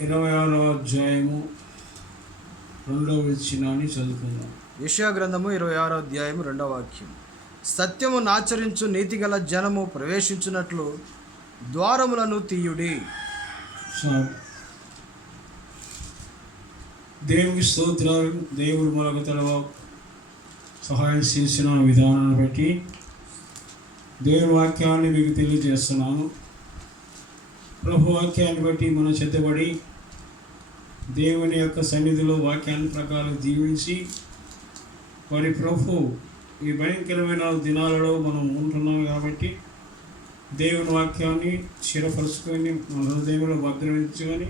26వ అధ్యాయము 2వ వచనాన్ని చదువుకుందాం. యెషయా గ్రంథము 26వ అధ్యాయము 2వ వాక్యం. సత్యమును ఆచరించు నీతిగల జనము ప్రవేశించున్నట్లు ద్వారములను తీయుడి. దేవునికి స్తోత్రాలు. దేవుడు మనకు తన సహాయం చేసిన విధానాన్ని బట్టి దేవుని వాక్యాన్ని మీకు తెలియజేస్తున్నాను. ప్రభు వాక్యాన్ని బట్టి మనం సిద్ధపడి దేవుని యొక్క సన్నిధిలో వాక్యాన్ని ప్రకారం జీవించి మరి ప్రభు ఈ భయంకరమైన దినాలలో మనం ఉంటున్నాం కాబట్టి దేవుని వాక్యాన్ని స్థిరపరుచుకొని మన హృదయంలో భద్రమించుకొని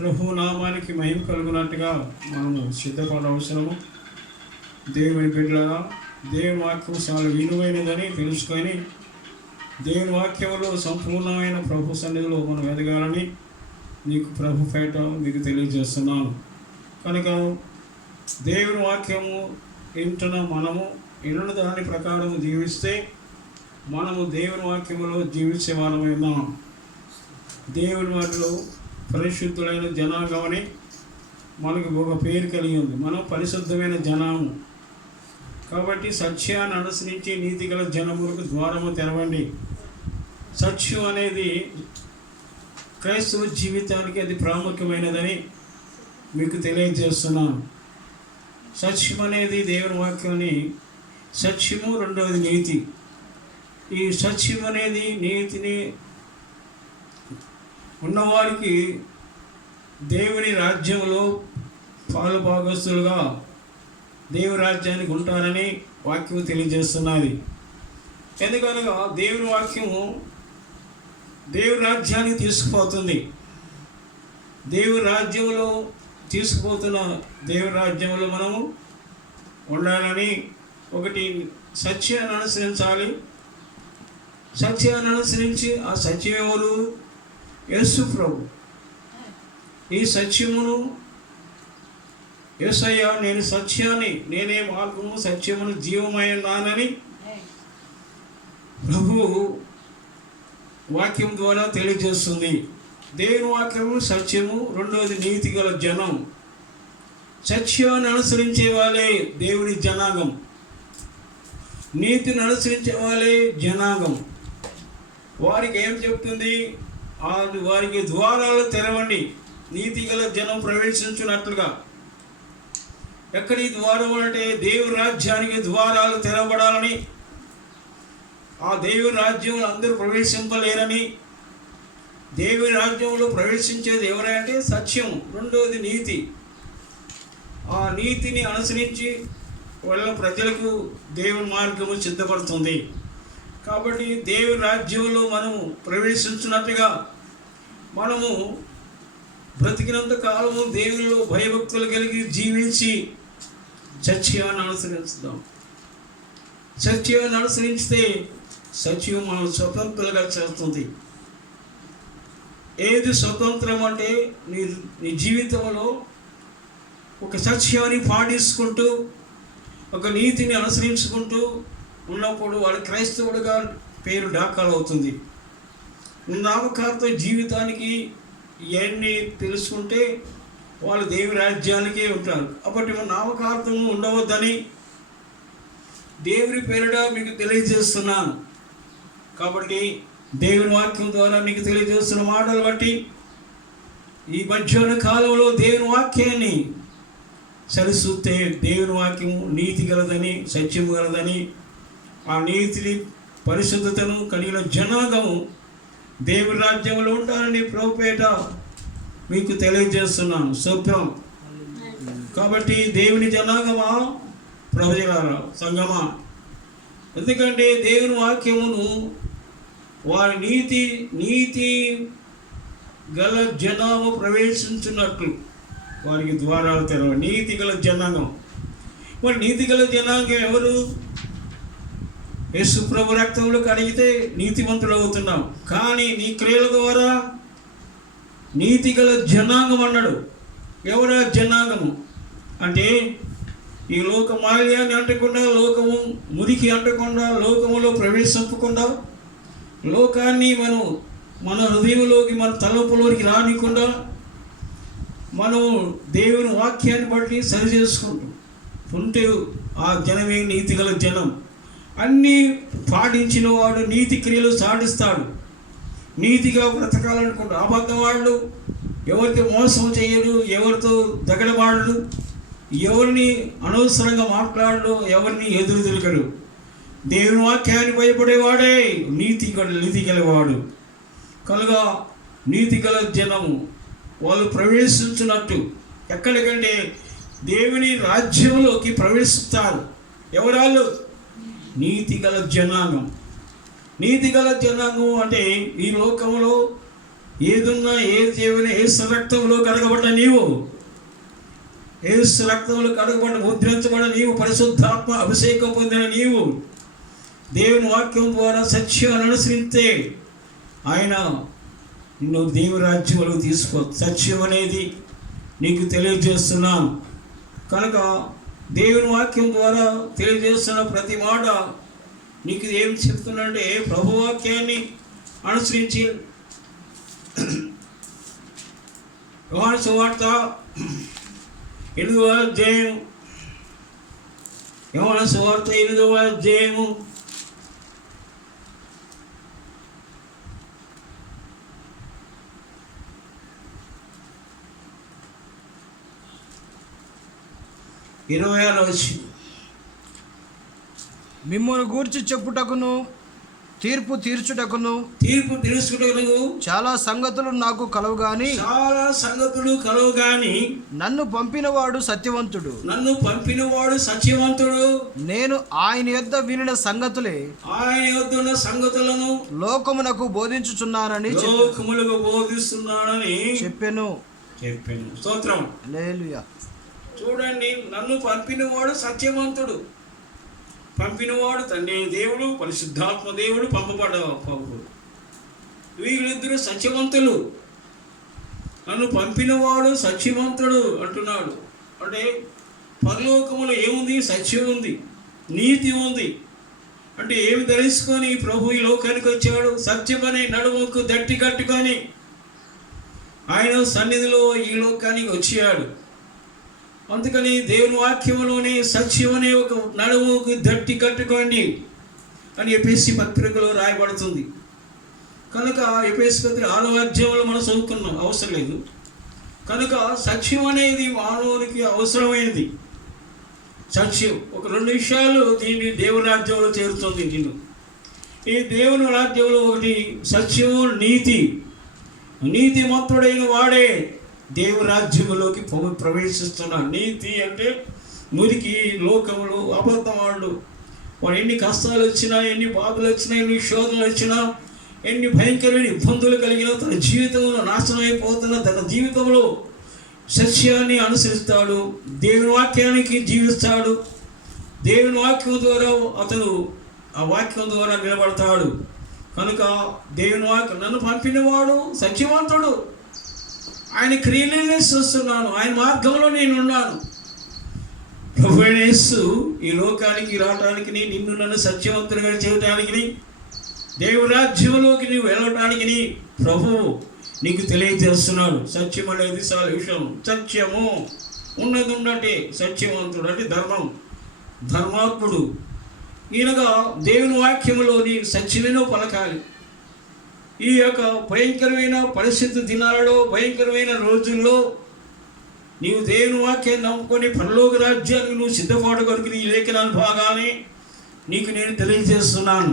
ప్రభు నామానికి మహిమ కలుగునట్టుగా మనము సిద్ధపడ అవసరము. దేవుని బిడ్డలారా, దేవుని వాక్యం చాలా విలువైనదని తెలుసుకొని దేవుని వాక్యంలో సంపూర్ణమైన ప్రభు సన్నిధిలో మనం ఎదగాలని నీకు ప్రభు పేట మీకు తెలియజేస్తున్నాను. కనుక దేవుని వాక్యము వింటున్న మనము ఎన్నో దాని ప్రకారం జీవిస్తే మనము దేవుని వాక్యములో జీవించే వాళ్ళమైనా దేవుని వాటిలో పరిశుద్ధులైన జనాంగమని మనకు ఒక పేరు కలిగి ఉంది. మనం పరిశుద్ధమైన జనాము కాబట్టి సత్యాన్ని అనుసరించి నీతిగల జనములకు ద్వారము తెరవండి. సత్యం అనేది క్రైస్తవ జీవితానికి అది ప్రాముఖ్యమైనదని మీకు తెలియజేస్తున్నాను. సత్యం అనేది దేవుని వాక్యాన్ని సత్యము, రెండవది నీతి. ఈ సత్యం అనేది నీతిని ఉన్నవారికి దేవుని రాజ్యంలో పాలు భాగస్తులుగా దేవుని రాజ్యానికి ఉంటారని వాక్యం తెలియజేస్తున్నది. ఎందుకనగా దేవుని వాక్యము దేవుని రాజ్యానికి తీసుకుపోతుంది. దేవుని రాజ్యంలో తీసుకుపోతున్న దేవుని రాజ్యంలో మనము ఉండాలని ఒకటి సత్యాన్ని అనుసరించాలి. సత్యాన్ని అనుసరించి ఆ సత్యం ఎవరు? యేసు ప్రభు. ఈ సత్యమును యేసయ్య నేను సత్యాన్ని, నేనే మార్గము సత్యమును జీవమయ్యానని ప్రభు వాక్యం ద్వారా తెలియజేస్తుంది. దేవుని వాక్యము సత్యము, రెండవది నీతి గల జనం. సత్యాన్ని అనుసరించే వాళ్ళే దేవుని జనాంగం, నీతిని అనుసరించే వాళ్ళే జనాంగం. వారికి ఏం చెప్తుంది? వారికి ద్వారాలు తెరవండి, నీతి గల జనం ప్రవేశించినట్లుగా. ఎక్కడి ద్వారం అంటే దేవుని రాజ్యానికి ద్వారాలు తెరవబడాలని, ఆ దేవుని రాజ్యంలో అందరూ ప్రవేశింపలేరని. దేవుని రాజ్యంలో ప్రవేశించేది ఎవరంటే సత్యం, రెండవది నీతి. ఆ నీతిని అనుసరించి వాళ్ళ ప్రజలకు దేవుని మార్గము సిద్ధపడుతుంది. కాబట్టి దేవుని రాజ్యంలో మనము ప్రవేశించినట్టుగా మనము బ్రతికినంత కాలము దేవునిలో భయభక్తులు కలిగి జీవించి సత్యాన్ని అనుసరిస్తాం. సత్యాన్ని అనుసరిస్తే సత్యం మనం స్వతంత్రులుగా చేస్తుంది. ఏది స్వతంత్రం అంటే నీ జీవితంలో ఒక సత్యాన్ని పాటించుకుంటూ ఒక నీతిని అనుసరించుకుంటూ ఉన్నప్పుడు వాడు క్రైస్తవుడిగా పేరు దాఖలు అవుతుంది. నామకార్థ జీవితానికి ఇవన్నీ తెలుసుకుంటే వాళ్ళు దేవుని రాజ్యానికే ఉంటారు. కాబట్టి నామకార్థము ఉండవద్దని దేవుని పేరుగా మీకు తెలియజేస్తున్నాను. కాబట్టి దేవుని వాక్యం ద్వారా మీకు తెలియజేస్తున్న మాటలు బట్టి ఈ మధ్యాహ్న కాలంలో దేవుని వాక్యాన్ని సరిచూస్తే దేవుని వాక్యము నీతి గలదని, సత్యము గలదని, ఆ నీతిని పరిశుద్ధతను కలిగిన జనాంగము దేవుని రాజ్యంలో ఉంటారని ప్రభుపేట మీకు తెలియజేస్తున్నాను. శుభ్రం. కాబట్టి దేవుని జనాంగమా, ప్రజలారా, సంగమా, ఎందుకంటే దేవుని వాక్యమును వారి నీతి గల జనాము ప్రవేశించినట్లు వారికి ద్వారాలు తెరవ. నీతి గల జనాంగం. మరి నీతి గల జనాంగం ఎవరు? యేసు ప్రభు రక్తంలో కడిగితే నీతిమంతులు అవుతున్నాం. కానీ నీ క్రియల ద్వారా నీతి గల జనాంగం అన్నాడు. ఎవరా జనాంగము అంటే ఈ లోక మాల్యాన్ని అంటకుండా, లోకము మురికి అంటకుండా, లోకములో ప్రవేశింపకుండా, లోకాన్ని మన హృదయంలోకి, మన తలపులోకి రానికుండా మనం దేవుని వాక్యాన్ని బట్టి సరి చేసుకుంటాం ఉంటే ఆ జనమే నీతిగల జనం. అన్నీ పాటించిన వాడు నీతి క్రియలు సాధిస్తాడు. నీతిగా బ్రతకాలనుకుంటాడు. అబద్ధం వాళ్ళు ఎవరితో మోసం చేయడు, ఎవరితో దగడవాడు, ఎవరిని అనవసరంగా మాట్లాడు, ఎవరిని ఎదురు తిరగడు. దేవుని వాక్యాన్ని భయపడేవాడే నీతి గలవాడు. కనుక నీతి గల జనము వాళ్ళు ప్రవేశించినట్టు ఎక్కడికంటే దేవుని రాజ్యంలోకి ప్రవేశిస్తారు. ఎవరాళ్ళు? నీతి గల జనాంగం. నీతి గల జనాంగం అంటే ఈ లోకంలో ఏదున్నా దేవుని యేసు రక్తంలో కడగబడ్డ నీవు, యేసు రక్తంలో కడగబడ్డ ముద్రించబడ్డ నీవు, పరిశుద్ధాత్మ అభిషేకం పొందిన నీవు దేవుని వాక్యం ద్వారా సత్యాన్ని అనుసరిస్తే ఆయన నిన్ను దేవుని రాజ్యంలో తీసుకో. సత్యం అనేది నీకు తెలియజేస్తున్నాను. కనుక దేవుని వాక్యం ద్వారా తెలియజేస్తున్న ప్రతి మాట నీకు ఏం చెప్తున్నంటే ప్రభు వాక్యాన్ని అనుసరించి యోహాను సువార్త 8వ అధ్యాయం, యోహాను సువార్త 8వ అధ్యాయము 26వ వచనం. మిమ్మును గూర్చి చెప్పుటకును తీర్పు తీర్చుటకును చాలా సంగతులు నాకు కలవు గాని నన్ను పంపినవాడు సత్యవంతుడు. నేను ఆయన యొద్ద వినిన సంగతులను లోకమునకు బోధించుచున్నానని చెప్పెను. స్తోత్రం. హల్లెలూయా. చూడండి, నన్ను పంపినవాడు సత్యవంతుడు. పంపినవాడు తండ్రి దేవుడు, పరిశుద్ధాత్మ దేవుడు, పంపబడ్డ పంపుడు. వీళ్ళిద్దరూ సత్యవంతులు. నన్ను పంపినవాడు సత్యవంతుడు అంటున్నాడు. అంటే పరలోకములో ఏముంది? సత్యం ఉంది, నీతి ఉంది. అంటే ఏమి ధరించుకొని ప్రభు ఈ లోకానికి వచ్చాడు? సత్యమనే నడుముకు దట్టి కట్టుకొని ఆయన సన్నిధిలో ఈ లోకానికి వచ్చాడు. అందుకని దేవుని వాక్యంలోనే సత్యం అనే ఒక నడుముకు దట్టి కట్టుకోండి అని ఎఫెసీ పత్రికలో రాయబడుతుంది. కనుక ఎఫెసీ పత్రిక 6వ అధ్యాయంలో మనం చదువుకున్నాం, అవసరం లేదు. కనుక సత్యం అనేది మానవునికి అవసరమైనది. సత్యం ఒక 2 విషయాలు దీన్ని దేవుని రాజ్యంలో చేరుతుంది. నేను ఈ దేవుని రాజ్యంలో ఒకటి సత్యము, నీతి. నీతిమంతుడైన వాడే దేవుని రాజ్యములోకి ప్రవేశిస్తున్నాడు. నీతి అంటే మురికి లోకములు, అబద్ధం వాళ్ళు ఎన్ని కష్టాలు వచ్చినా, ఎన్ని బాధలు వచ్చినా, ఎన్ని శోధనలు వచ్చినా, ఎన్ని భయంకరమైన ఇబ్బందులు కలిగినా తన జీవితంలో నాశనం అయిపోతున్న తన జీవితంలో సత్యాన్ని అనుసరిస్తాడు, దేవుని వాక్యానికి జీవిస్తాడు. దేవుని వాక్యం ద్వారా అతను ఆ వాక్యం ద్వారా నిలబడతాడు. కనుక దేవుని వాక్యం, నన్ను పంపినవాడు సత్యవంతుడు, ఆయన క్రియలనే చూస్తున్నాను, ఆయన మార్గంలో నేను ఉన్నాను. ప్రభువైన యేసు ఈ లోకానికి రావడానికి, నిన్ను నన్ను సత్యవంతులుగా చేయడానికి, దేవుని రాజ్యంలోకి నువ్వు వెళ్ళడానికి ప్రభువు నీకు తెలియజేస్తున్నాడు. సత్యం అనేది చాలా విషయం. సత్యము ఉన్నది ఉన్నట్టే సత్యవంతుడు అంటే ధర్మాత్ముడు. ఈయనగా దేవుని వాక్యములోని సత్యమేనో పలకాలి. ఈ యొక్క భయంకరమైన పరిస్థితి దినాలలో, భయంకరమైన రోజుల్లో నీవు దేవుని వాక్యాన్ని నమ్ముకొని పరలోక రాజ్యానికి నువ్వు సిద్ధపడగలిగి ఈ లేఖనాలు భాగానే నీకు నేను తెలియజేస్తున్నాను.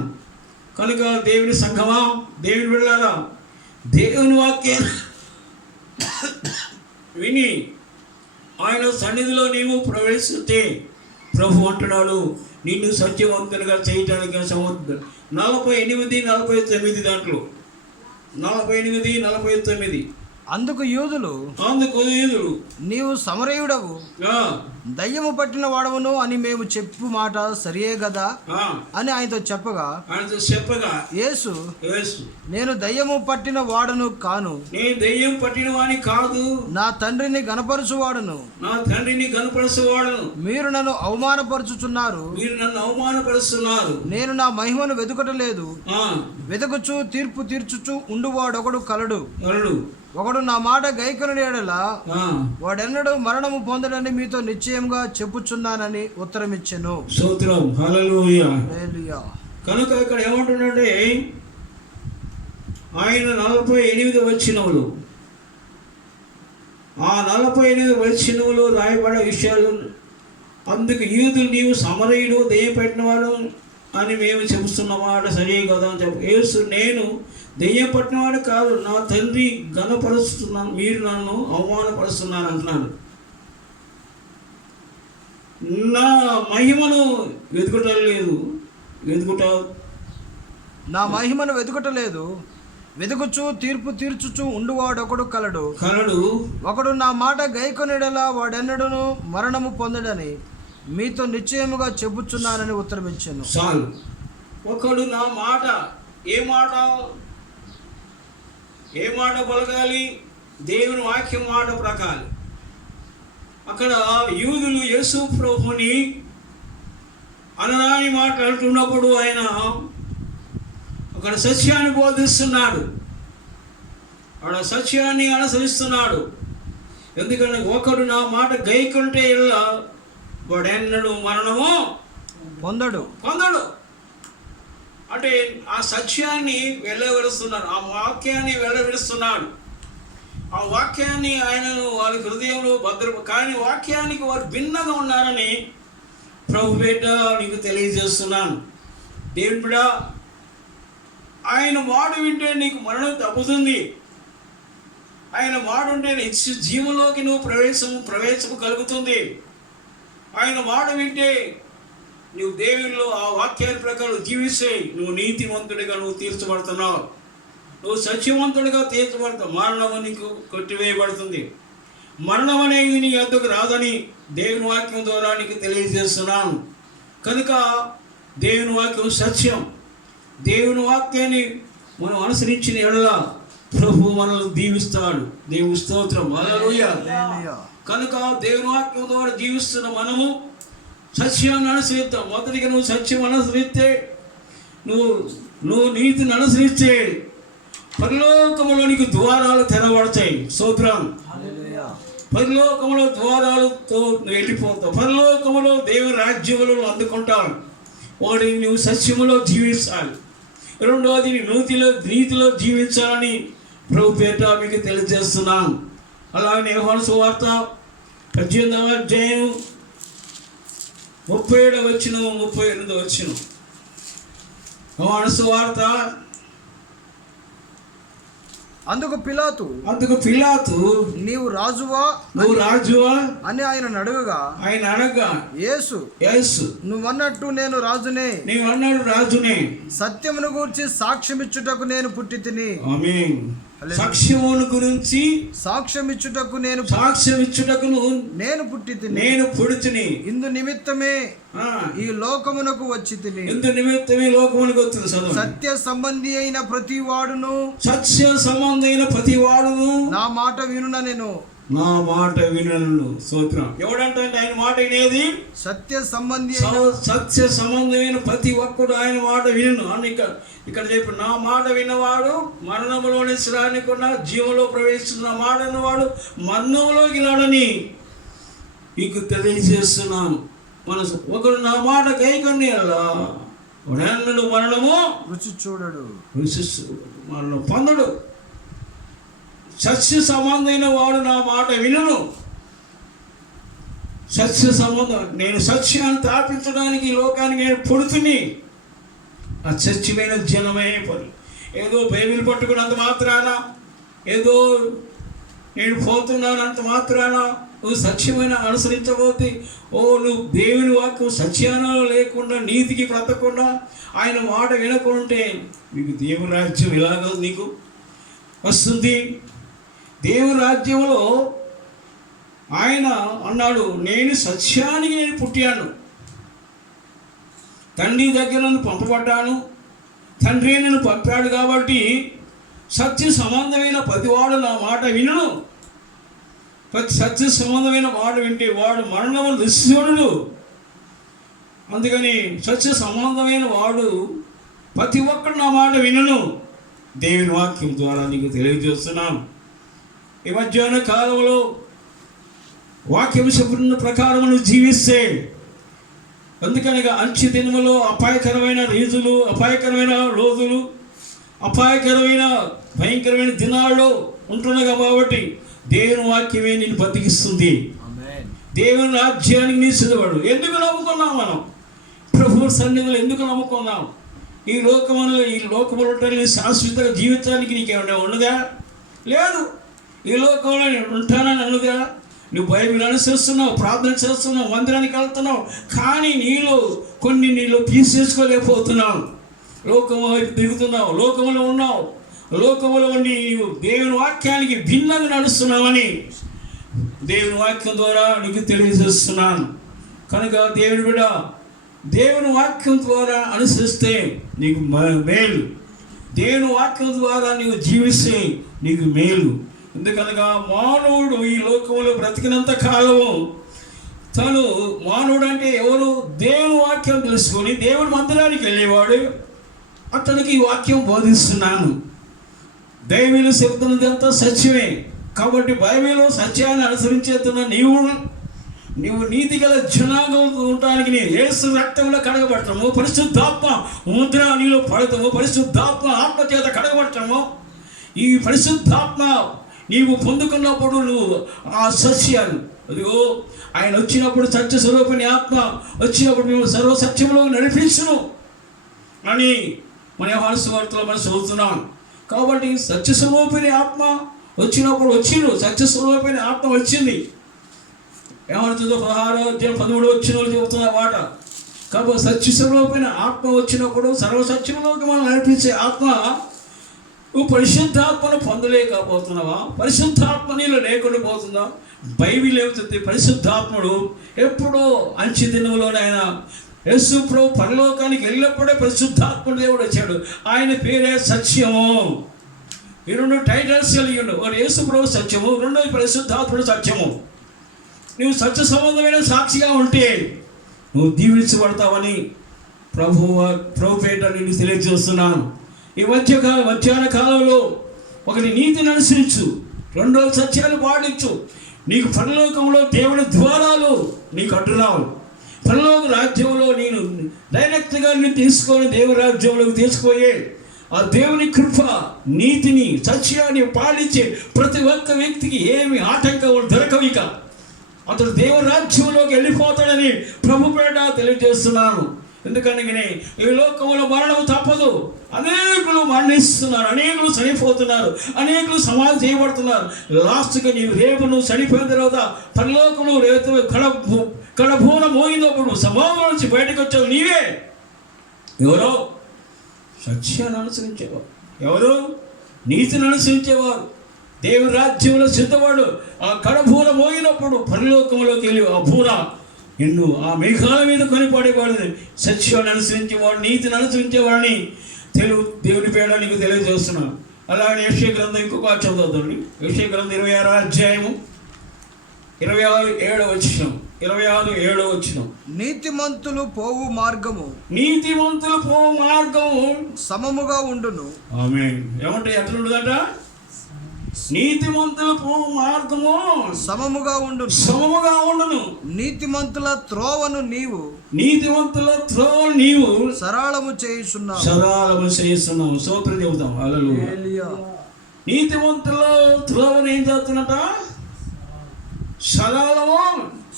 కనుక దేవుని సంఘమా, దేవుని వెళ్ళారా, దేవుని వాక్యాన్ని విని ఆయన సన్నిధిలో నీవు ప్రవేశిస్తే ప్రభు అంటున్నాడు నిన్ను సత్యవంతులుగా చేయటానికి. 48:49 దాంట్లో 48:49 అందుకు యూదులు నీవు సమరయుడవు, దయ్యము పట్టిన వాడవును అని మేము చెప్పు మాట సరియే గదా అని ఆయనతో చెప్పగా యేసు నేను దయ్యము పట్టిన వాడను కాను, నేను దయ్యం పట్టిన వాని కాదు, నా తండ్రిని గణపరచువాడను, మీరు నన్ను అవమానపరుచుచున్నారు, నేను నా మహిమను వెతుకటలేదు, వెతుకుచు తీర్పు తీర్చుచు ఉండువాడొకడు కలడు. ఒకడు నా మాట గైకొనని యెడల వాడెన్నడూ మరణము పొందడని మీతో నిశ్చయంగా చెప్పుచున్నానని ఉత్తరం ఇచ్చెను. స్తోత్రం, హల్లెలూయా. కనుక ఇక్కడ ఏమంటున్నాడే, ఆయన 48 వచనములు, ఆ 48 వచనములు రాయబడే విషయాలు. అందుకు యూదులు నీవు సమరయుడు, దెయ్యం పట్టినవాడు అని మేము చెబుతున్నమాట సరే కదా అని చెప్పి, యేసు నేను దెయ్యం పట్టినవాడు కాదు, నా తండ్రి ఘనపరుస్తున్నాను, మీరు నన్ను అవమానపరుస్తున్నారు అంటున్నాడు. నా మహిమను వెతుకుటలేదు, నా మహిమను వెతుకుటలేదు, వెతుకుచు తీర్పు తీర్చుచు ఉండువాడొకడు కలడు. ఒకడు నా మాట గైకొనెడలా వాడెన్నడూను మరణము పొందడని మీతో నిశ్చయముగా చెప్పుచున్నానని ఉత్తరం ఇచ్చాను. చాలు. ఒకడు నా మాట, ఏ మాట పలకాలి? దేవుని వాక్యం మాట ప్రకారం. అక్కడ యూదులు యేసు ప్రభుని అనరాని మాట్లాడుతున్నప్పుడు ఆయన అక్కడ సత్యాన్ని బోధిస్తున్నాడు, అక్కడ సత్యాన్ని అనుసరిస్తున్నాడు. ఎందుకంటే ఒకడు నా మాట గైకుంటే వాడెన్నడూ మరణము పొందడు. అంటే ఆ సత్యాన్ని వెళ్ళవిడుస్తున్నాడు, ఆ వాక్యాన్ని వెళ్ళవిడుస్తున్నాడు. ఆ వాక్యాన్ని ఆయనను వారి హృదయంలో కానీ వాక్యానికి వారు భిన్నంగా ఉన్నారని ప్రభు బిడ్డ నీకు తెలియజేస్తున్నాను. దేవుని బిడ్డ, ఆయన మాట వింటే నీకు మరణం తప్పుతుంది. ఆయన మాట ఉంటే జీవంలోకి నువ్వు ప్రవేశము కలుగుతుంది. ఆయన మాట వింటే నువ్వు దేవుల్లో ఆ వాక్యాల ప్రకారం జీవిస్తే నువ్వు నీతివంతుడిగా నువ్వు తీర్చబడుతున్నావు, నువ్వు సత్యవంతుడిగా తీర్చబడతావు. మరణం నీకు కొట్టివేయబడుతుంది. మరణం అనేది నీ వద్దకు రాదని దేవుని వాక్యం ద్వారా నీకు తెలియజేస్తున్నాను. కనుక దేవుని వాక్యం సత్యం. దేవుని వాక్యాన్ని మనం అనుసరించిన ఎడల ప్రభు మనల్ని దీవిస్తాడు. దేవుని స్తోత్రం, హల్లెలూయా. కనుక దేవుని వాక్యం ద్వారా జీవిస్తున్న మనము సత్యాన్ని అనుసరిద్దాం. మొదటిగా నువ్వు సత్యం అనుసరిస్తే, నువ్వు నీతిని అనుసరిస్తే పరలోకములో నీకు ద్వారాలు తెరవడతాయి. స్తోత్రం. పరలోకములో ద్వారాలతో వెళ్ళిపోతావు. పరలోకములో దేవుని రాజ్యములో అందుకుంటావు. ఒకటి నువ్వు సత్యములో జీవించాలి, రెండవది నీతిలో జీవించాలని ప్రభు పేట మీకు తెలియజేస్తున్నాను. అలాగే యోహాను సువార్త 18వ అధ్యాయం 37వ వచనం 38వ వచనం. యోహాను సువార్త. అందుకు పిలాతు నీవు రాజువా అని ఆయన అడగగా యేసు నువ్వన్నట్టు నేను రాజునే, సత్యమును గురించి సాక్ష్యమిచ్చుటకు నేను పుట్టి తిని. సాక్ష్యమును గురించి సాక్ష్యమిచ్చుటకు నేను పుట్టి తిని. ఇందు నిమిత్తమే ఈ లోకమునకు వచ్చి తిని. సత్య సంబంధి అయిన ప్రతి వాడును నా మాట వినున స్తోత్రం. ఎవడంటే ఆయన మాట వినేది సత్య సంబంధమైన ప్రతి ఒక్కడు ఆయన మాట విను అని ఇక్కడ చెప్పి, నా మాట విన్నవాడు మరణంలోని శ్రానికున్న జీవంలో ప్రవేశిస్తున్న మాట విన్నవాడు మరణంలోకి రాడని మీకు తెలియజేస్తున్నాను. మనసు ఒకడు నా మాట గైకొని వాడెన్నడూ మరణము రుచి చూడడు, మరణం పొందడు. సత్య సంబంధమైన వాడు నా మాట వినును. సత్య సంబంధం, నేను సత్యాన్ని స్థాపించడానికి ఈ లోకానికి నేను పుడుతుని. ఆ సత్యమైన జనమే పని. ఏదో బైబిల్ పట్టుకున్నంత మాత్రాన, ఏదో నేను పోతున్నానంత మాత్రాన నువ్వు సత్యమైన అనుసరించబోతే, నువ్వు దేవుని వాక్యం సత్యానాలు లేకుండా నీతికి బ్రతకుండా ఆయన మాట వినకుంటే మీకు దేవుని రాజ్యం ఇలాగ నీకు వస్తుంది. దేవుని రాజ్యంలో ఆయన అన్నాడు, నేను సత్యానికి పుట్టాను, తండ్రి దగ్గర నన్ను పంపబడ్డాను, తండ్రి నన్ను పంపాడు. కాబట్టి సత్య సంబంధమైన ప్రతివాడు నా మాట వినును. ప్రతి సత్య సంబంధమైన మాట వింటే వాడు మరణము నిశ్చయుడు. అందుకని సత్య సంబంధమైన వాడు ప్రతి ఒక్కడు నా మాట వినును. దేవుని వాక్యం ద్వారా నీకు తెలియజేస్తున్నాను. ఈ మధ్యాహ్న కాలంలో వాక్యం చెప్పిన ప్రకారం నువ్వు జీవిస్తే, అందుకనగా అంచె దినములో అపాయకరమైన రీతులు, అపాయకరమైన రోజులు, అపాయకరమైన భయంకరమైన దినాల్లో ఉంటున్నాగా కాబట్టి దేవుని వాక్యమే నిన్ను బతికిస్తుంది. దేవుని రాజ్యానికి నీ సిద్ధపడు. ఎందుకు నమ్ముకున్నాం మనం? ప్రభు సన్నిధిలో ఎందుకు నమ్ముకున్నాం? ఈ లోకములో శాశ్వత జీవితానికి నీకేమైనా ఉన్నదా? లేదు. ఈ లోకంలో నేను ఉంటానని అన్నదా? నువ్వు బైబిల్ అనుసరిస్తున్నావు, ప్రార్థన చేస్తున్నావు, మందిరానికి వెళ్తున్నావు, కానీ నీలో తీసేసుకోలేకపోతున్నావు. లోకము వైపు దిగుతున్నావు, లోకములో ఉన్నావు, లోకములో ఉండి నీవు దేవుని వాక్యానికి భిన్నంగా నడుస్తున్నావని దేవుని వాక్యం ద్వారా నీకు తెలియజేస్తున్నాను. కనుక దేవుని బిడ్డ, దేవుని వాక్యం ద్వారా అనుసరిస్తే నీకు మేలు. దేవుని వాక్యం ద్వారా నీవు జీవిస్తే నీకు మేలు. ఎందుకనగా మానవుడు ఈ లోకంలో బ్రతికినంత కాలము తను మానవుడు అంటే ఎవరు? దేవుని వాక్యం తెలుసుకొని దేవుని మందిరానికి వెళ్ళేవాడు. అతనికి ఈ వాక్యం బోధిస్తున్నాను. బైబిల్ చెబుతున్నది అంతా సత్యమే. కాబట్టి బైబిల్లో సత్యాన్ని అనుసరించేస్తున్న నీవు నీతి గల జనాంగం ఉండటానికి యేసు రక్తంలో కడగబడటము, పరిశుద్ధాత్మ ముద్ర నీలో పడటము, పరిశుద్ధాత్మ ఆత్మచేత కడగబడటము, ఈ పరిశుద్ధాత్మ నీవు పొందుకున్నప్పుడు నువ్వు ఆ సత్యాలు, అదిగో ఆయన వచ్చినప్పుడు సత్య స్వరూపిణి ఆత్మ వచ్చినప్పుడు మేము సర్వసత్యంలో నడిపించును అని మన యోహాను సువార్తలో మనం చదువుతున్నాం. కాబట్టి సత్య స్వరూపిణి ఆత్మ వచ్చినప్పుడు సత్య స్వరూపిణి ఆత్మ వచ్చింది. ఏమవుతుందో 16-13 చెబుతున్న మాట. కాబట్టి సత్య స్వరూపిణి ఆత్మ వచ్చినప్పుడు సర్వసత్యంలోకి మనం నడిపించే ఆత్మ, నువ్వు పరిశుద్ధాత్మను పొందలేకపోతున్నావా? పరిశుద్ధాత్మ నీలో లేకుండా పోతుందా? బైబిల్ ఏమవుతుంది? పరిశుద్ధాత్ముడు ఎప్పుడో అంచె దినములోనైనా యేసు ప్రభు పరలోకానికి వెళ్ళినప్పుడే పరిశుద్ధాత్ముడు దేవుడు వచ్చాడు. ఆయన పేరే సత్యము. ఈ 2 టైటిల్స్ కలిగిండు. ఒకటి యేసు ప్రభు సత్యము, రెండోది పరిశుద్ధాత్ముడు సత్యము. నువ్వు సంబంధమైన సాక్షిగా ఉంటే నువ్వు దీవించబడతావని ప్రభు పేట నేను తెలియజేస్తున్నాను. ఈ మధ్యాహ్న కాలంలో ఒకటి నీతిని అనుసరించు, రెండోది సత్యాన్ని పాటించు. నీకు పరలోకంలో దేవుని ద్వారాలు నీకు అడ్డురావు. పరలోక రాజ్యంలో నేను డైరెక్ట్గా నేను తీసుకొని దేవుని రాజ్యంలోకి తీసుకుపోయే ఆ దేవుని కృప, నీతిని, సత్యాన్ని పాలించే ప్రతి ఒక్క వ్యక్తికి ఏమి ఆటంకం దొరకవిక. అతడు దేవుని రాజ్యంలోకి వెళ్ళిపోతాడని ప్రభు పేట తెలియజేస్తున్నాను. ఎందుకనగానే ఈ లోకంలో మరణం తప్పదు. అనేకులు మరణిస్తున్నారు, అనేకులు చనిపోతున్నారు, అనేకులు సమాధి చేయబడుతున్నారు. లాస్ట్గా రేపు నువ్వు చనిపోయిన తర్వాత పరలోకంలో రేపు కడభూన మోగినప్పుడు సమాధి నుంచి బయటకు వచ్చావు నీవే. ఎవరో సత్యాన్ని అనుసరించేవారు, ఎవరు నీతిని అనుసరించేవారు, దేవుని రాజ్యంలో సిద్ధవాడు. ఆ కడభూన మోగినప్పుడు పరలోకంలోకి వెళ్ళి ఆ భూన నిన్ను ఆ మేఘాల మీద కొనిపడేవాడు. సత్యాన్ని అనుసరించేవాడు, నీతిని అనుసరించేవాడిని దేవుని పేడ నీకు తెలియజేస్తున్నాను. అలాగే యెషయా గ్రంథం ఇంకొక వాక్యం చదువుతుంది. యెషయా గ్రంథం 26వ అధ్యాయము 26-7 వచనం. నీతిమంతులు పోవు మార్గము సమముగా ఉండును. ఆమేన్. ఏమంటే ఎట్లుండదట? నీతిమంతుల మార్గము సమముగా ఉండును. నీతిమంతుల త్రోవను నీవు సరళము చేయుచున్నావు. స్తోత్రం చెబుతాం. హల్లెలూయా. నీతిమంతుల త్రోవను ఏం చేస్తున్నట?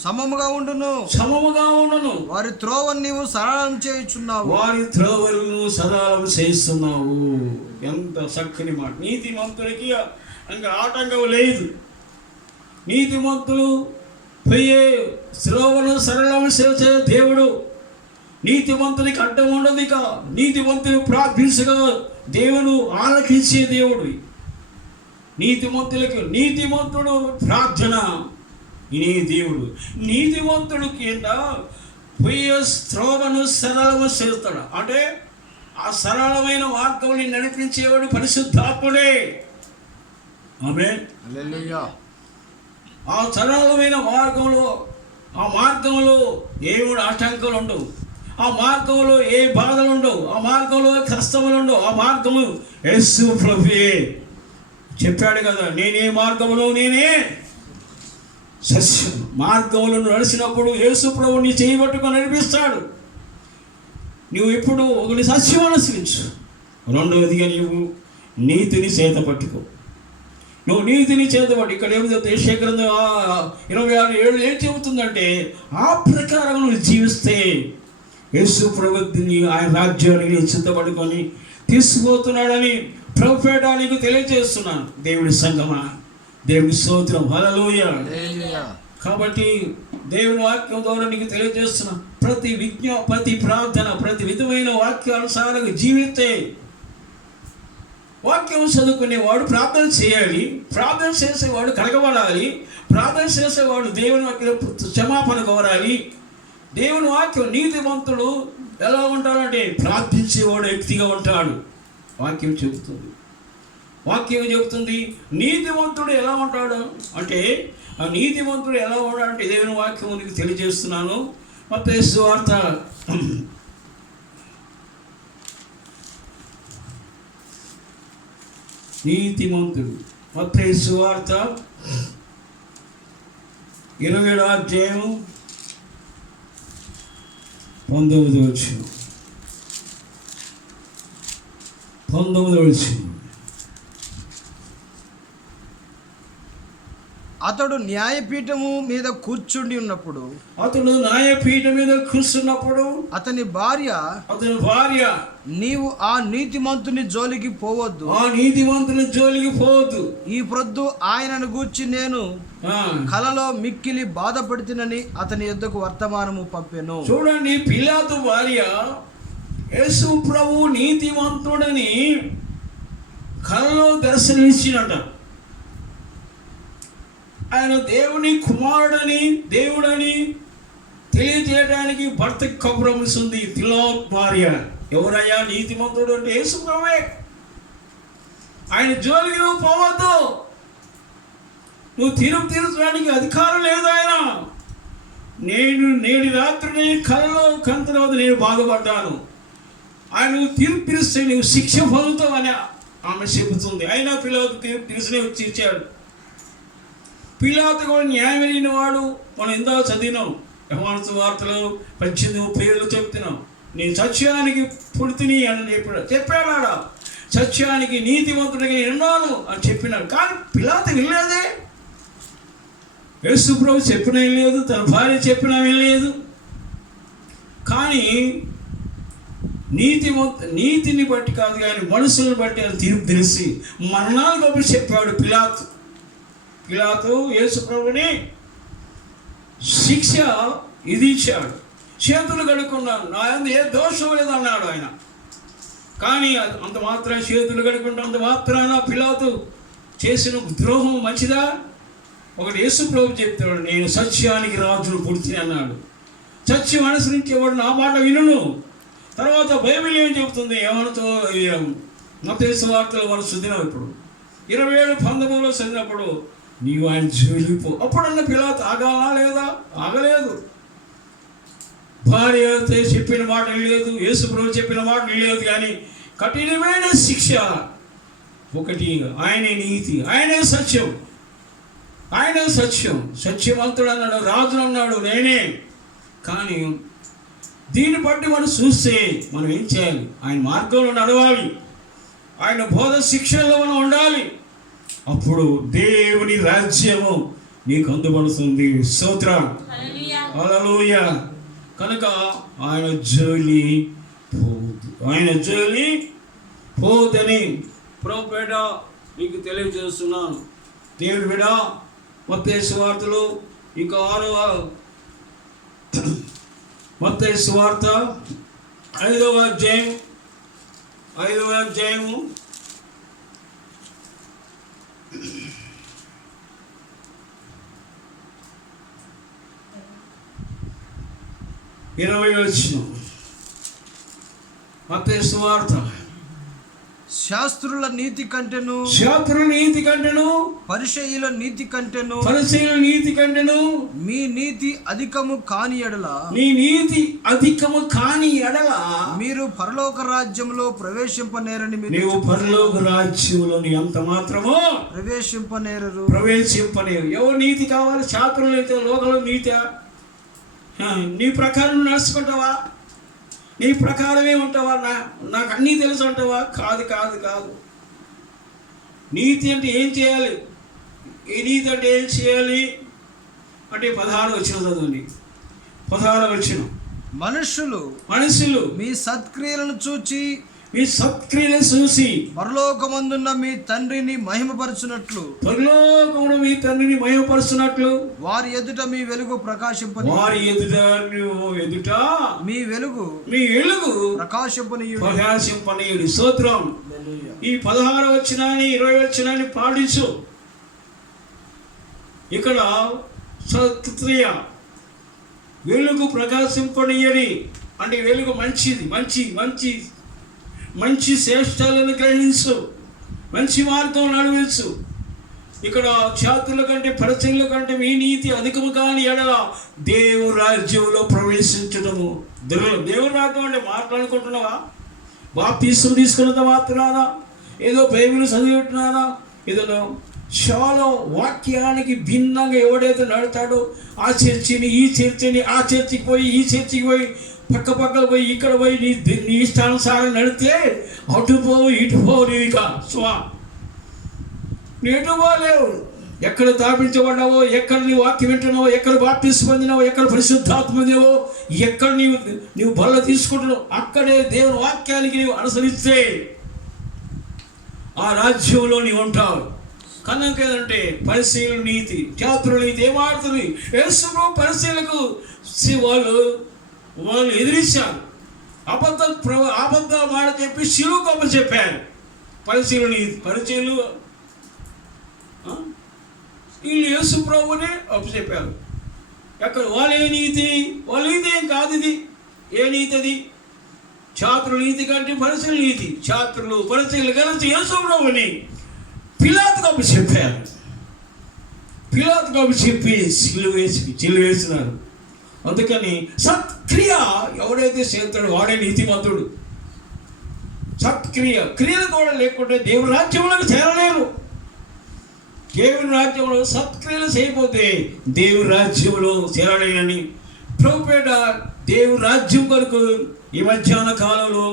సమముగా ఉండును. వారి త్రోవను నీవు సరళం చేస్తున్నావు. ఎంత చక్కని మాట. నీతిమంతులకి ఇంకా ఆటంకం లేదు. నీతిమంతులు పోయే త్రోవను సరళం చేసే దేవుడు. నీతిమంతునికి అడ్డం ఉండదు. ఇక నీతిమంతులు ప్రార్థించగా దేవుడు ఆలకించే దేవుడు. నీతిమంతుడు ప్రార్థన ఇనే దేవుడు. నీతిమంతుడు కింద పోయే త్రోవను సరళము చేస్తాడు. అంటే ఆ సరళమైన మార్గంని నడిపించేవాడు పరిశుద్ధాత్ముడే. ఆమేన్. హల్లెలూయా. ఆ సరళమైన మార్గంలో ఏ ఆటంకాలు ఉండవు. ఆ మార్గంలో ఏ బాధలు ఉండవు. ఆ మార్గంలో కష్టములు ఉండవు. ఆ మార్గము యేసు ప్రభువే. చెప్పాడు కదా, నేనే మార్గమును నేనే సత్యం. మార్గములను నడిచినప్పుడు యేసు ప్రభువు నీ చేయబట్టుకొని నడిపిస్తాడు. నువ్వు ఇప్పుడు ఒకటి సత్యం అనుసరించు, రెండవదిగా నువ్వు నీతిని చేత పట్టుకో. నువ్వు నీతిని చేతపట్టు. ఇక్కడ ఏమి చెప్తే యెషయా 26:7 ఏం చెబుతుందంటే, ఆ ప్రకారం నువ్వు జీవిస్తే యేసు ప్రభుని ఆయన రాజ్యానికి సిద్ధపడుకొని తీసుకుపోతున్నాడని ప్రభుపేట నీకు తెలియజేస్తున్నాను. దేవుడి సంగమా, దేవుడి స్తోత్రం, హల్లెలూయా. కాబట్టి దేవుని వాక్యం ద్వారా నీకు తెలియజేస్తున్నా, ప్రతి ప్రార్థన, ప్రతి విధమైన వాక్యానుసారంగా జీవితే. వాక్యం చదువుకునేవాడు ప్రార్థన చేయాలి, ప్రార్థన చేసేవాడు కలగబడాలి, ప్రార్థన చేసేవాడు దేవుని వాక్యం క్షమాపణ కోరాలి. దేవుని వాక్యం నీతిమంతుడు ఎలా ఉంటాడంటే ప్రార్థించేవాడు వ్యక్తిగా ఉంటాడు. వాక్యం చెబుతుంది, వాక్యం చెబుతుంది. నీతిమంతుడు ఎలా ఉంటాడు అంటే, ఆ నీతిమంతుడు ఎలా ఉంటాడంటే దేవుని వాక్యం నీకు తెలియజేస్తున్నాను. మత్తయి సువార్త 27:19. అతడు న్యాయపీఠము మీద కూర్చుండి ఉన్నప్పుడు, అతని భార్య నీవు ఆ నీతిమంతుని జోలికి పోవద్దు, ఈ ప్రొద్దు ఆయనను గూర్చి నేను కలలో మిక్కిలి బాధపడుతునని అతని యొద్దకు వర్తమానము పంపెను. చూడండి, పిలాతు భార్య యేసు ప్రభు నీతిమంతుడని కలలో దర్శనమిచ్చినట. ఆయన దేవుని కుమారుడని, దేవుడని తెలియజేయడానికి భర్తకి కబురమిస్తుంది పిలాతు భార్య. ఎవరయ్యా నీతిమంతుడు అంటే యేసు ప్రభువే. ఆయన జోలికి నువ్వు పోవద్దు, నువ్వు తీర్చడానికి అధికారం లేదు. ఆయన నేడు రాత్రి కలలో కంతలో నేను బాధపడ్డాను, ఆయన నువ్వు తీర్పిస్తే నువ్వు శిక్ష పొందుతావు అని ఆమె చెబుతుంది. అయినా పిలాతు తీర్పునే వచ్చి ఇచ్చాడు. పిలాతు కూడా న్యాయం అయిన వాడు. మనం ఎంతో చదివినాం, యోహాను సువార్తలో 18:30 చెప్తున్నాం. నేను సత్యానికి పుడితిని అని చెప్పాడు. సత్యానికి నీతివంతుడికి ఉన్నాను అని చెప్పినాడు. కానీ పిలాతు వినలేదే. యేసు ప్రభు చెప్పినా లేదు, తన భార్య చెప్పినా వినలేదు. కానీ నీతిని బట్టి కాదు కానీ మనుషులను బట్టి అని తీర్పు తెలిసి మరణాలు కాబట్టి చెప్పాడు పిలాతు యేసు ప్రభుని శిక్ష విధించాడు. చేతులు కడుక్కున్నాను, నా యందు ఏ దోషం లేదన్నాడు ఆయన. కానీ అంత మాత్రం చేతులు కడుక్కుంటే మాత్రాన పిలాతు చేసిన ద్రోహం మంచిదా? ఒకటి యేసు ప్రభు చెప్తాడు, నేను సత్యానికి రాజును పుడితే అన్నాడు. సత్యం అనుసరించేవాడు నా మాట వినును. తర్వాత బైబిల్ ఏం చెబుతుంది? ఏమనుతో మత్తయి సువార్తలో మనం చదివినాం. ఇప్పుడు 27:19 చదివినప్పుడు నీవు ఆయన జోలికి పో. అప్పుడన్న పిలాతు ఆగాలా లేదా? ఆగలేదు. భార్య చెప్పిన మాట లేదు, యేసు ప్రభు చెప్పిన మాట లేదు. కానీ కఠినమైన శిక్ష ఒకటి. ఆయనే నీతి, ఆయనే సత్యం, ఆయనే సత్యవంతుడు అన్నాడు, రాజు అన్నాడు నేనే. కానీ దీన్ని బట్టి మనం చూస్తే మనం ఏం చేయాలి? ఆయన మార్గంలో నడవాలి, ఆయన బోధ శిక్షల్లో మనం ఉండాలి. అప్పుడు దేవుని రాజ్యము నీకు అందుబడుతుంది. స్తోత్రం, హల్లెలూయా. కనుక ఆయన జోలి పోదని ప్రభుపేట మీకు తెలియజేస్తున్నాను. దేవుని బిడ్డ, మత్తయి సువార్తలో ఇక 6వ మత్తయి సువార్త 5వ అధ్యాయము 20 వచనం. మత్తయి సువార్త శాస్త్రుల నీతి కంటెను పరిసయ్యుల నీతి కంటెను మీ నీతి అధికము కాని ఎడల మీరు పరలోక రాజ్యంలో ప్రవేశింపనేరని నీవు పరలోక రాజ్యంలో ఎంత మాత్రమో ప్రవేశింపనేరరు. ఎవరు నీతి కావాలి? శాస్త్రులు అయితే లోకంలో నీతి నీ ప్రకారం నడుచుకుంటావా? నీ ప్రకారమే ఉంటావా? నాకు అన్నీ తెలుసు అంటావా? కాదు కాదు కాదు. నీతి అంటే ఏం చేయాలి? ఈ నీతి అంటే ఏం చేయాలి అంటే 16 వచ్చిన చదవండి. 16 వచ్చిన మనుషులు మీ సత్క్రియలను చూసి పరలోకమందున్న మీ తండ్రిని మహిమపరచునట్లు వారి ఎదుట మీ వెలుగు మీ వెలుగు ప్రకాశింపనీయుడు. స్తోత్రం. ఈ 16 వచనాన్ని 20 వచనాన్ని పాటించు. ఇక్కడ సత్క్రియ వెలుగు ప్రకాశింపనీయడి అంటే వెలుగు మంచిది, మంచి మంచి మంచి శ్రేష్టాలను గ్రహించు, మంచి మార్గం నడిపించు. ఇక్కడ ఛాతుల కంటే పరిచయుల కంటే మీ నీతి అధికము కాని ఎడల దేవుని రాజ్యంలో ప్రవేశించడము దుర్లభం. దేవుని రాజ్యం అంటే మాట్లాడుకుంటున్నావా? బాప్తీసం తీసుకున్నంత మాత్రానా? ఏదో బైబిల్ చదివింటున్నానా? ఏదో చాలా వాక్యానికి భిన్నంగా ఎవడైతే నడతాడో ఆ చర్చిని ఈ చర్చిని, ఆ చర్చికి పోయి ఈ చర్చికి పోయి పక్కలు పోయి ఇక్కడ పోయి నీ ఇష్టానుసారం నడితే అటు పోవు ఇటు పోవు. నీవు ఇక ఎటు పోలేవు. ఎక్కడ స్థాపించబడ్డావో, ఎక్కడ నీ వాక్యం వింటున్నావో, ఎక్కడ బాప్తిస్మం పొందినావో, ఎక్కడ పరిశుద్ధాత్మ పొందినావో, ఎక్కడ నీవు బల్ల తీసుకుంటున్నావు, అక్కడే దేవుని వాక్యానికి నీవు అనుసరిస్తే ఆ రాజ్యంలో నీవు ఉంటావు. కనుక ఏదంటే పరిశీలన నీతి, ఛాత్రుల నీతి ఏమాడుతుంది? యేసు పరిశీలకు వాళ్ళు ఎదిరించారు. అబద్ధాలు మాట చెప్పి శిలువ గొప్ప చెప్పారు. పరిచయులు వీళ్ళు యేసు ప్రభునే అప్పచెప్పారు. ఎక్కడ వాళ్ళే నీతి? వాళ్ళ నీతి ఏం కాదు. ఇది ఏ నీతి? అది ఛాత్రుల నీతి కంటే పరిచయుల నీతి. ఛాత్రులు పరిచయులు కలిసి యేసు ప్రభుని పిలాతుకు అప్పచెప్పారు. పిలాతుకు అప్పచెప్పి సిలువేసినారు. అందుకని సత్క్రియ ఎవడైతే చేస్తాడో వాడే నీతిమంతుడు. క్రియలు కూడా లేకుంటే దేవుని రాజ్యంలోకి చేరలేరు. దేవుని రాజ్యంలో సత్క్రియలు చేయకపోతే దేవుని రాజ్యంలో చేరలేనని ప్రభుపేట దేవుని రాజ్యం కొరకు ఈ మధ్యాహ్న కాలంలో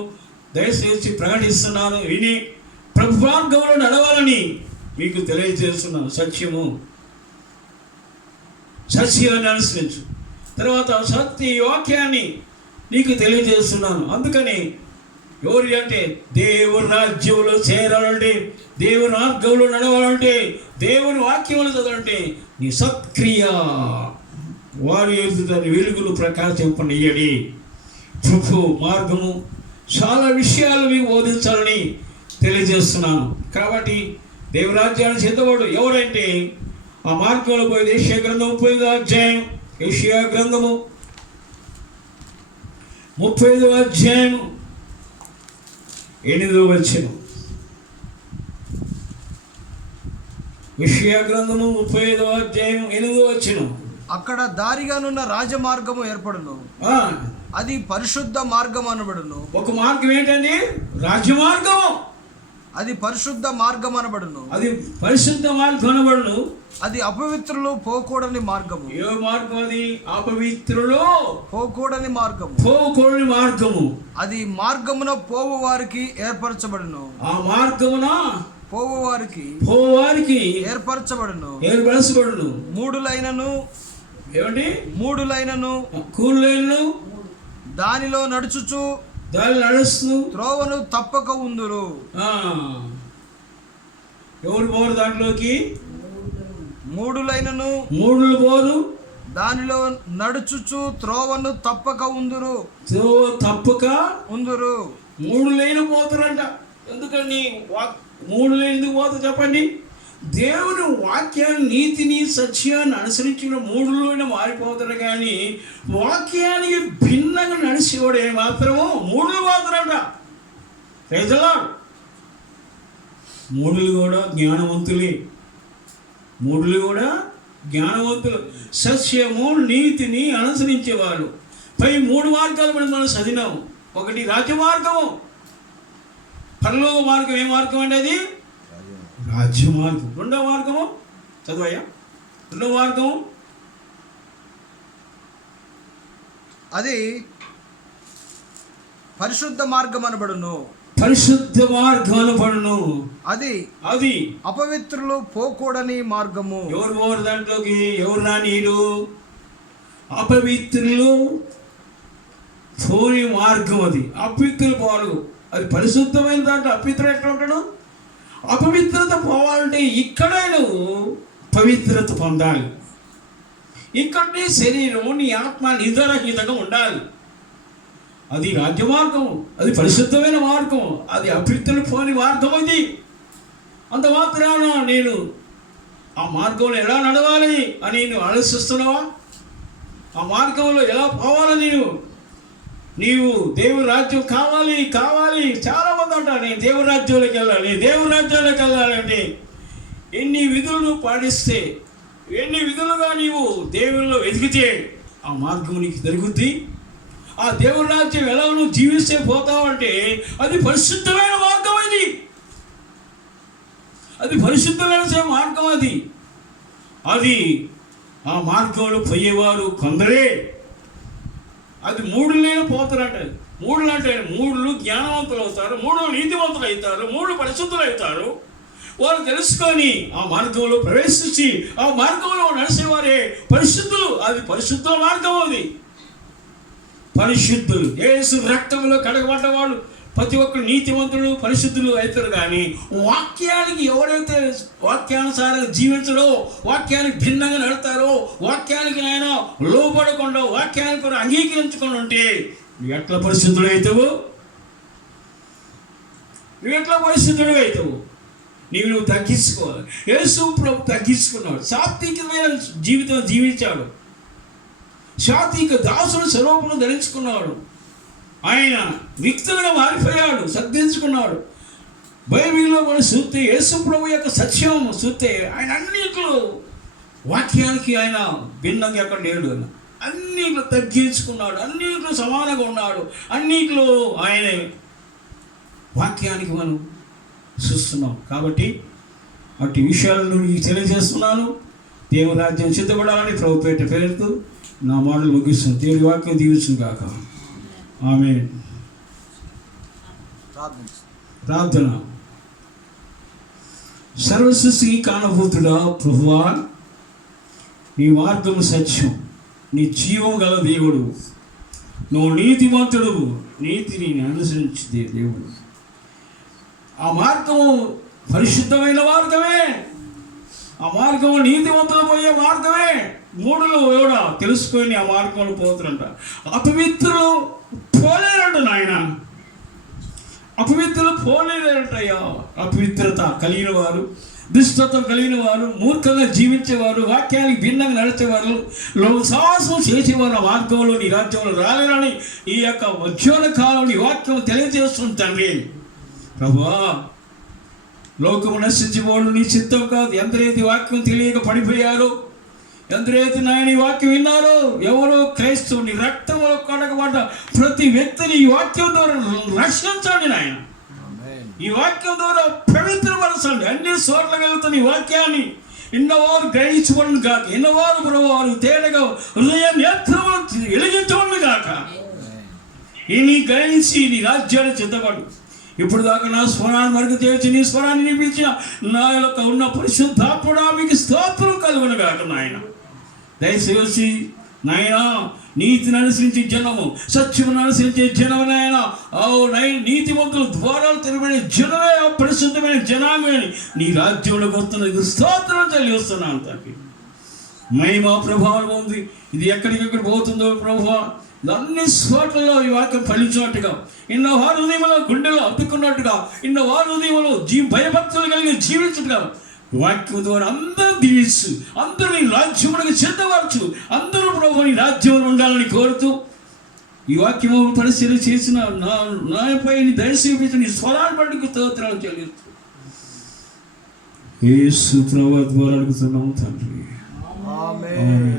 దయచేసి ప్రకటిస్తున్నాను. విని ప్రభు మార్గంలో నడవాలని మీకు తెలియజేస్తున్నాను. సత్యాన్ని అనుసరించు. తర్వాత సత్య వాక్యాన్ని నీకు తెలియజేస్తున్నాను. అందుకని ఎవరు అంటే దేవుని రాజ్యంలో చేరాలంటే, దేవుని మార్గంలో నడవాలంటే, దేవుని వాక్యంలో చదవాలంటే నీ సత్క్రియ వారి ఎదుగుతాన్ని వెలుగులు ప్రకాశింపనీయడి. ప్రభు మార్గము చాలా విషయాలు మీకు బోధించాలని తెలియజేస్తున్నాను. కాబట్టి దేవురాజ్యాన్ని చెందవాడు ఎవరంటే ఆ మార్గంలో పోయేది యెషయా గ్రంథం 35వ అధ్యాయం. యెషయా గ్రంథము 35వ అధ్యాయం 8వ వచనం. యెషయా గ్రంథము 35వ అధ్యాయం 8వ వచనం. అక్కడ దారిగానున్న రాజమార్గము ఏర్పడును, అది పరిశుద్ధ మార్గం అనబడును. ఒక మార్గం ఏంటండి? రాజమార్గం. అది పరిశుద్ధ మార్గం అనబడును. అది పరిశుద్ధ మార్గం అనబడును. అది అపవిత్రులు పోకూడని మార్గము. ఏ మార్గం అది? అపవిత్రులు పోకూడని మార్గము. పోకూడని మార్గము. అది మార్గమున పోవు వారికి ఏర్పరచబడును. ఆ మార్గమున పోవు వారికి ఏర్పరచబడును. మూడులైనను ఏమండి? మూడులైనను కూలైనను దానిలో నడుచుచు నడుస్తూ త్రోవను తప్పక ఉందురు. ఎవరు పోరు దాంట్లోకి? మూడులైనను మూడులు పోరు దానిలో నడుచుచు త్రోవను తప్పక ఉందురు. తప్పక ఉందురు. మూడు లేని పోతారంట. ఎందుకని మూడు లేని పోతారు చెప్పండి? దేవుని వాక్యాన్ని, నీతిని, సత్యాన్ని అనుసరించిన మూడులోనే మారిపోతారు. కానీ వాక్యానికి భిన్నంగా నడిచేవాడు మాత్రము మూడులు పోతారంట. ప్రజలా మూఢులు కూడా జ్ఞానవంతులే. మూఢులు కూడా జ్ఞానవంతులు, సత్యము నీతిని అనుసరించేవారు. పై 3 మార్గాలు మనం చదివినాము. ఒకటి రాజ్య మార్గము, పరలోక మార్గం. ఏ మార్గం అండి అది? రాజ్య మార్గం. రెండవ మార్గము చదువయ్యా. రెండవ మార్గము అది పరిశుద్ధ మార్గం అనబడును. పరిశుద్ధ మార్గం అనబడును. అది అది అపవిత్రులు పోకూడని మార్గము. ఎవరు పోరు దాంట్లోకి? ఎవరు రానీరు? అపవిత్రులు పోని మార్గం అది. అపవిత్రులు పోరు. అది పరిశుద్ధమైన దాంట్లో అపవిత్రుడు ఎట్లా ఉంటాడు? అపవిత్రత పోవాలంటే ఇక్కడే నువ్వు పవిత్రత పొందాలి. ఇక్కడ నీ శరీరం, నీ ఆత్మ నిరహితంగా ఉండాలి. అది రాజ్య మార్గం, అది పరిశుద్ధమైన మార్గం, అది అపవిత్రులు పోని మార్గం. అది అంత మాత్రాన నేను ఆ మార్గంలో ఎలా నడవాలి అని నువ్వు ఆలోచిస్తున్నావా? ఆ మార్గంలో ఎలా పోవాలని నీవు దేవుని రాజ్యం కావాలి కావాలి. చాలామంది అంటారు నేను దేవుని రాజ్యంలోకి వెళ్ళాలి, దేవుని రాజ్యంలోకి వెళ్ళాలి అంటే ఎన్ని విధులను పాటిస్తే, ఎన్ని విధులుగా నీవు దేవునిలో వెతికితే ఆ మార్గం నీకు జరుగుద్ది. ఆ దేవుని రాజ్యం ఎలా నువ్వు జీవిస్తే పోతావంటే అది పరిశుద్ధమైన మార్గం. అది పరిశుద్ధమైన మార్గం. అది ఆ మార్గంలో పోయేవారు కొందరే. అది 3 పోతారంట. 3 అంటే 3 జ్ఞానవంతులు అవుతారు, 3 నీతివంతులు అవుతారు, 3 పరిశుద్ధులు అవుతారు. వారు తెలుసుకొని ఆ మార్గంలో ప్రవేశించి ఆ మార్గంలో నడిచేవారే పరిశుద్ధులు. అది పరిశుద్ధ మార్గం. అది పరిశుద్ధులు. యేసు రక్తంలో కడగబడ్డవాళ్ళు ప్రతి ఒక్కరు నీతివంతులు, పరిశుద్ధులు అవుతారు. కానీ వాక్యానికి ఎవరైతే వాక్యానుసారంగా జీవించడో, వాక్యానికి భిన్నంగా నడతారో, వాక్యానికి ఆయన లోపడకుండా వాక్యానికి కూడా అంగీకరించుకొని ఉంటే నువ్వు ఎట్లా పరిశుద్ధుడు అవుతావు? నువ్వు తగ్గించుకోవాలి. యేసు ప్రభు తగ్గించుకున్నాడు, సాత్వికమైన జీవితం జీవించాడు, సాత్విక దాసుడు స్వరూపం ధరించుకున్నాడు. ఆయన వ్యక్తులుగా మారిపోయాడు, సర్దించుకున్నాడు. బైబిల్లో మనం చూస్తే యేసు ప్రభు యొక్క సత్యం చూస్తే ఆయన అన్నింటిలో వాక్యానికి ఆయన భిన్నంగా ఎక్కడ లేడు. అన్నింటిలో తగ్గించుకున్నాడు, అన్నింటిలో సమానంగా ఉన్నాడు, అన్నింటిలో ఆయన వాక్యానికి మనం చూస్తున్నాం. కాబట్టి అటు విషయాలను నీకు తెలియజేస్తున్నాను. దేవుని రాజ్యం సిద్ధపడాలని ప్రభు పేరుతో నా మాటలు ముగిస్తుంది. దేవుని వాక్యం దీవించును గాక. ఆమేన్. ప్రార్థన. సర్వసృష్టికి కారణభూతుడా ప్రభువా, నీ మార్గము సత్యం, నీ జీవం గల దేవుడు, నువ్వు నీతిమంతుడు, నీతిని అనుసరించే దేవుడు. ఆ మార్గము పరిశుద్ధమైన మార్గమే, ఆ మార్గము నీతివంతులు పోయే మార్గమే. 3 కూడా తెలుసుకొని ఆ మార్గంలో పోతారంట. అపవిత్రులు పోలేరంట నాయన, అపవిత్రులు పోలేరంటయ్యా. అపవిత్రత కలిగిన వారు, దుష్టత్వం కలిగిన వారు, మూర్ఖంగా జీవించేవారు, వాక్యానికి భిన్నంగా నడిచేవారు, సాహసం చేసేవారు ఆ మార్గంలో నీ రాజ్యంలో రాలేరని ఈ యొక్క మధ్యాహ్న కాలం నీ వాక్యం తెలియజేస్తుంది తండ్రి. ప్రభువా, లోకము నశించిపోవడం నీ చిత్తం కాదు. ఎందరైతే వాక్యం తెలియక పడిపోయారో, ఎందరైతే నాయన ఈ వాక్యం విన్నారో, ఎవరో క్రైస్తవుని రక్తంలో కడగబడ్డ ప్రతి వ్యక్తిని ఈ వాక్యం ద్వారా రక్షించండి నాయన. ఈ వాక్యం ద్వారా పవిత్రపరచండి. అన్ని చోట్ల వెళ్తున్న ఈ వాక్యాన్ని ఇన్నవారు గ్రహించబడిన కాక, ఇన్నవారు వారు తేడగా హృదయ నేత్రములు వెలిగించబడిన కాక, ఈ గ్రహించి నీ రాజ్యాన్ని సిద్ధపడు. ఇప్పుడు దాకా నా స్వరాన్ని వరకు చేర్చి నీ స్వరాన్ని నిపించిన నా యొక్క ఉన్న పరిశుద్ధాత్ముడా మీకు స్తోత్రం కలుగును గాక నాయన. దయచేసి నాయన నీతిని అనుసరించే జనము, సత్యమును అనుసరించే జనము నాయన, నీతివంతుల ద్వారాలు తెరబడే జనమే పరిశుద్ధమైన జనాంగని నీ రాజ్యంలోకి వస్తున్నది స్తోత్రం చెల్లిస్తున్నాను తండ్రి. మహిమ ప్రభావం ఉంది. ఇది ఎక్కడికెక్కడ పోతుందో ప్రభువా, అన్ని చోట్లలో ఈ వాక్యం ఫలించినట్టుగా, ఇన్నవారు హృదయంలో గుండెలో అతుక్కున్నట్టుగా, ఇన్నవారు హృదయంలో భయభక్తులు కలిగి జీవించుగా వాక్యం ద్వారా అందరూ దీవించు, అందరూ నీ రాజ్యమునికి సిద్ధపరచు, అందరూ ప్రభు నీ రాజ్యంలో ఉండాలని కోరుతూ ఈ వాక్యము పరిశీలన చేసిన నాపై నీ దయచేసి నీ స్వరాన్ని బట్టి స్తోత్రాలు చెల్లిస్తూ యేసు ప్రభువు ద్వారా అడుగుతున్నాం తండ్రి. ఆమేన్. ఆమేన్.